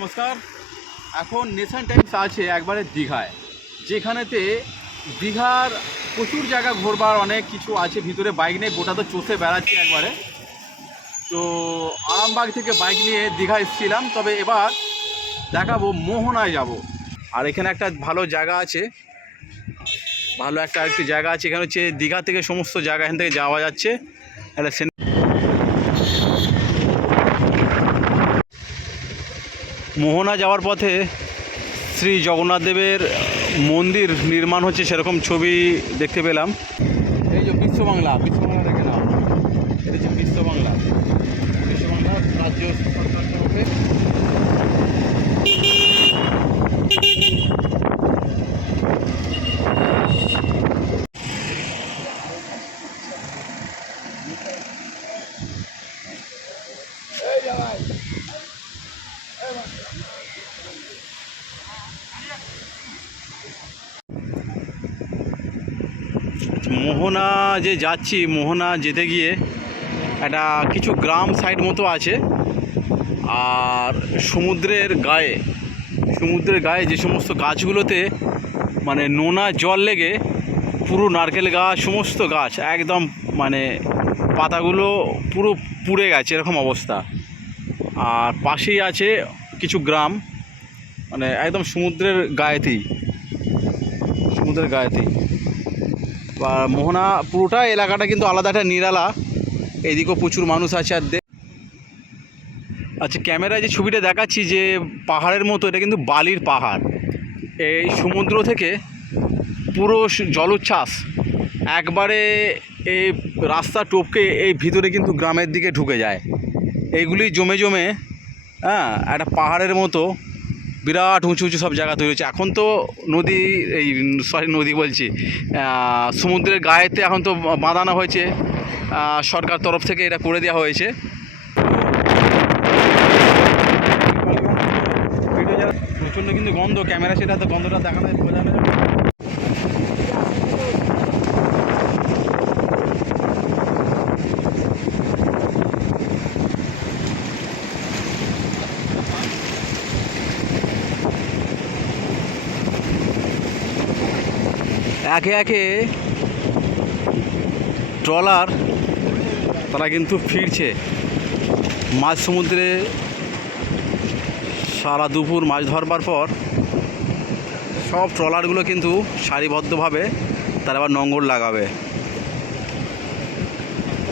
নমস্কার। এখন nation Times আছে একবারে দীঘায়। যেখানেতে দীঘার প্রচুর জায়গা ঘোরবার অনেক কিছু আছে, ভিতরে বাইক নিয়ে গোটা তো চষে বেড়াচ্ছি একবারে। তো আরামবাগ থেকে বাইক নিয়ে দীঘা এসেছিলাম, তবে এবার দেখাবো, মোহনায় যাব। আর এখানে একটা ভালো জায়গা আছে। ভালো একটা একটি জায়গা আছে, এখানে হচ্ছে দীঘা থেকে সমস্ত জায়গা এখান থেকে যাওয়া যাচ্ছে। মোহনা যাওয়ার পথে শ্রী জগন্নাথ দেবের মন্দির নির্মাণ হচ্ছে সেরকম ছবি দেখতে পেলাম। এই যে বিশ্ব বাংলা বিশ্ব বাংলা দেখে নাও। এটা হচ্ছে বিশ্ব বাংলা। বিশ্ব বাংলা রাজ্য সরকার তরফে মোহনা যে যাচ্ছি, মোহনা যেতে গিয়ে একটা কিছু গ্রাম সাইড মতো আছে। আর সমুদ্রের গায়ে সমুদ্রের গায়ে যে সমস্ত গাছগুলোতে মানে নোনা জল লেগে পুরো নারকেল গাছ, সমস্ত গাছ একদম মানে পাতাগুলো পুরো পুড়ে গেছে এরকম অবস্থা। আর পাশেই আছে কিছু গ্রাম মানে একদম সমুদ্রের গায়েতেই সমুদ্রের গায়েতেই। মোহনা, পুরোটা এলাকাটা কিন্তু আলাদা একটা নিরালা। এদিকেও প্রচুর মানুষ আছে আর আচ্ছা ক্যামেরায় যে ছবিটা দেখাচ্ছি যে পাহাড়ের মতো, এটা কিন্তু বালির পাহাড়। এই সমুদ্র থেকে পুরো জলোচ্ছ্বাস। একবারে এই রাস্তা টপকে এই ভিতরে কিন্তু গ্রামের দিকে ঢুকে যায়। এইগুলি জমে জমে হ্যাঁ একটা পাহাড়ের মতো। বিরাট উঁচু উঁচু সব জায়গা তৈরি হচ্ছে। এখন তো নদী, এই সরি নদী বলছি সমুদ্রের গায়েতে এখন তো বাঁধানো হয়েছে। সরকার তরফ থেকে এটা করে দেওয়া হয়েছে। প্রচণ্ড কিন্তু গন্ধ, ক্যামেরা সেটা তো গন্ধটা দেখানো বোঝা একে একে ট্রলার তারা কিন্তু ফিরছে। মাঝ সমুদ্রে সারা দুপুর মাছ ধরবার পর সব ট্রলারগুলো কিন্তু সারিবদ্ধভাবে তারা আবার নোঙর লাগাবে।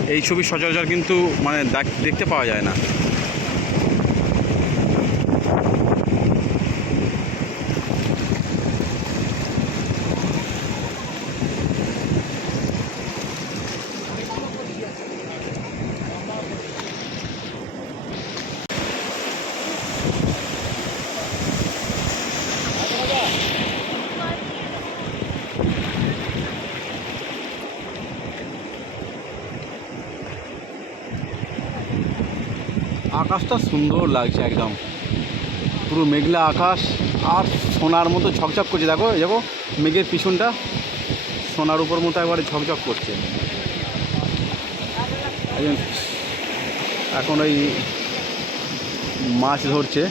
এই ছবি সচরাচর কিন্তু মানে দেখ- দেখতে পাওয়া যায় না। আকাশটা সুন্দর লাগছে একদম। পুরো মেঘলা আকাশ আর সোনার মতো ঝকঝক করছে। দেখো দেখো, মেঘের পিছনটা সোনার উপর মতো একবারে ঝকঝক করছে। এখন ওই মাছ ধরছে।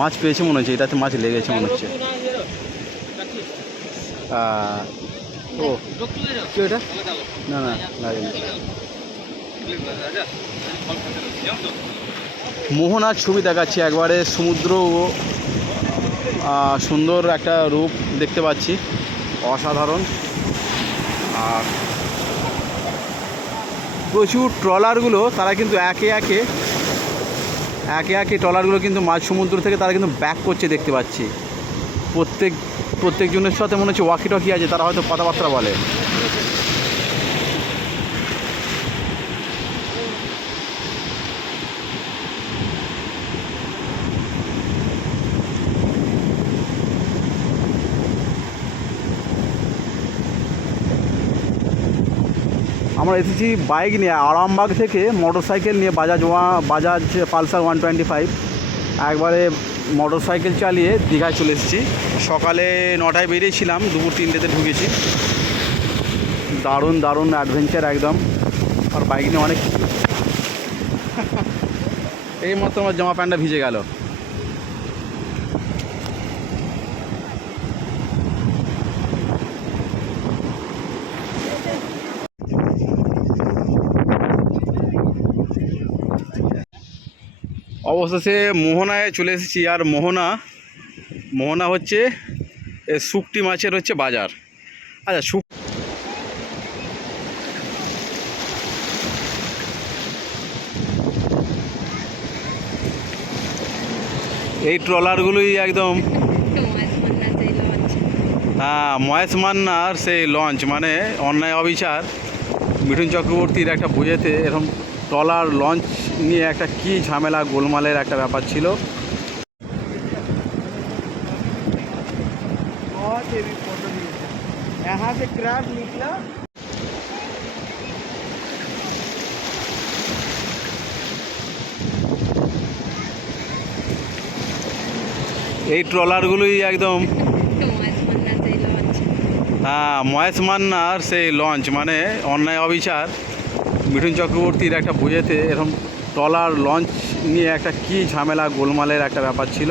মাছ পেয়েছে মনে হচ্ছে, এটাতে মাছ লেগেছে মনে হচ্ছে। ও, কি মোহনার ছবি দেখাচ্ছি একবারে সমুদ্র সুন্দর একটা রূপ দেখতে পাচ্ছি, অসাধারণ। আর প্রচুর ট্রলারগুলো, তারা কিন্তু একে একে একে একে ট্রলারগুলো কিন্তু মাঝ সমুদ্র থেকে তারা কিন্তু ব্যাক করছে দেখতে পাচ্ছি। প্রত্যেক প্রত্যেকজনের সাথে মনে হচ্ছে ওয়াকি টকি আছে, তারা হয়তো কথাবার্তা বলে। আমরা এসেছি বাইক নিয়ে, আরামবাগ থেকে মোটর সাইকেল নিয়ে, বাজাজ ওয়া Bajaj Pulsar one twenty five একবারে মোটর সাইকেল চালিয়ে দীঘায় চলে এসেছি। সকালে নটায় বেরিয়েছিলাম, দুপুর তিনটেতে ঢুকেছি। দারুণ দারুণ অ্যাডভেঞ্চার একদম। আর বাইক নিয়ে অনেক এই মতো আমার জামা প্যান্টটা ভিজে গেল। অবশেষে মোহনায় চলে এসেছি আর মোহনা মোহনা হচ্ছে শুকটি মাছের হচ্ছে বাজার। আচ্ছা শুক এই ট্রলারগুলোই একদম হ্যাঁ মহেশ মান্নার সেই লঞ্চ মানে অন্যায় অবিচার। মিঠুন চক্রবর্তীর একটা বুঝেতে এরকম ট্রলার লঞ্চ নিয়ে একটা কী ঝামেলা গোলমালের একটা ব্যাপার ছিল। এই ট্রলারগুলোই একদম হ্যাঁ মহেশ মান্নার সেই লঞ্চ মানে অন্যায় অবিচার। মিঠুন চক্রবর্তীর একটা বুঝেতে এরকম ট্রলার লঞ্চ নিয়ে একটা কি ঝামেলা গোলমালের একটা ব্যাপার ছিল।